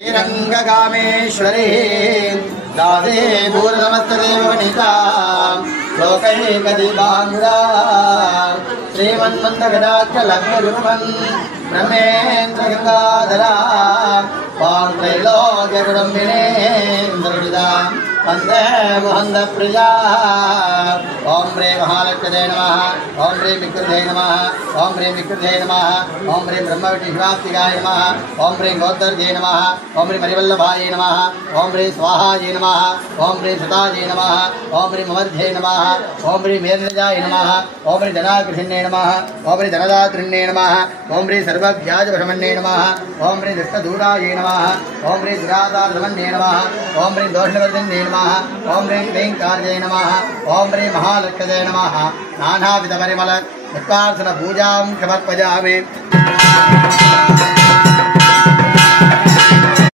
श्रीरंगकामेश्वरी दासे दूरसमस्तदेववनिता लोकैकदीपाङ्गुरा श्रीमन्मन्दगदाक्षलग्नगुरुवन् ब्रह्मेन्द्रगङ्गाधरा वां त्रैलोक्यकुटुम्बिनीन्द्रविदा वन्दे मुहन्दप्रिया ओं ह्रीं महालक्ष्म्यै नमः ओं ह्रीं विकृते नमः ओं ह्रीं विकृते नमः ओं ह्रीं ब्रह्मविष्णुशिवात्मिकाय नमः ओं ह्रीं गोत्तर्ये नमः ओं ह्रीं मणिवल्लभाय नमः ओं ह्रीं स्वाहायै नमः ओं ह्रीं सुतायै नमः ओं ह्रीं ममध्ये नमः ओं ह्रीं मेर्नजाय नमः ओं ह्रीं धनाकृष्ण्ये नमः ओं ह्रीं धनदात्रिण्ये नमः ओं ह्रीं सर्वव्याजवशमन्ये नमः ओं ह्रीं दुष्टदूरायै नमः ओं ह्रीं दुरादारधमन्ये नमः ओं ह्रीं दोषवर्धिन्ये नमः ओं ह्रीं क्लींकार्यै नमः ओं ह्रीं महालक्ष्म्यै नमः नानाविधपरिमल निष्कासन पूजां समर्पयामि।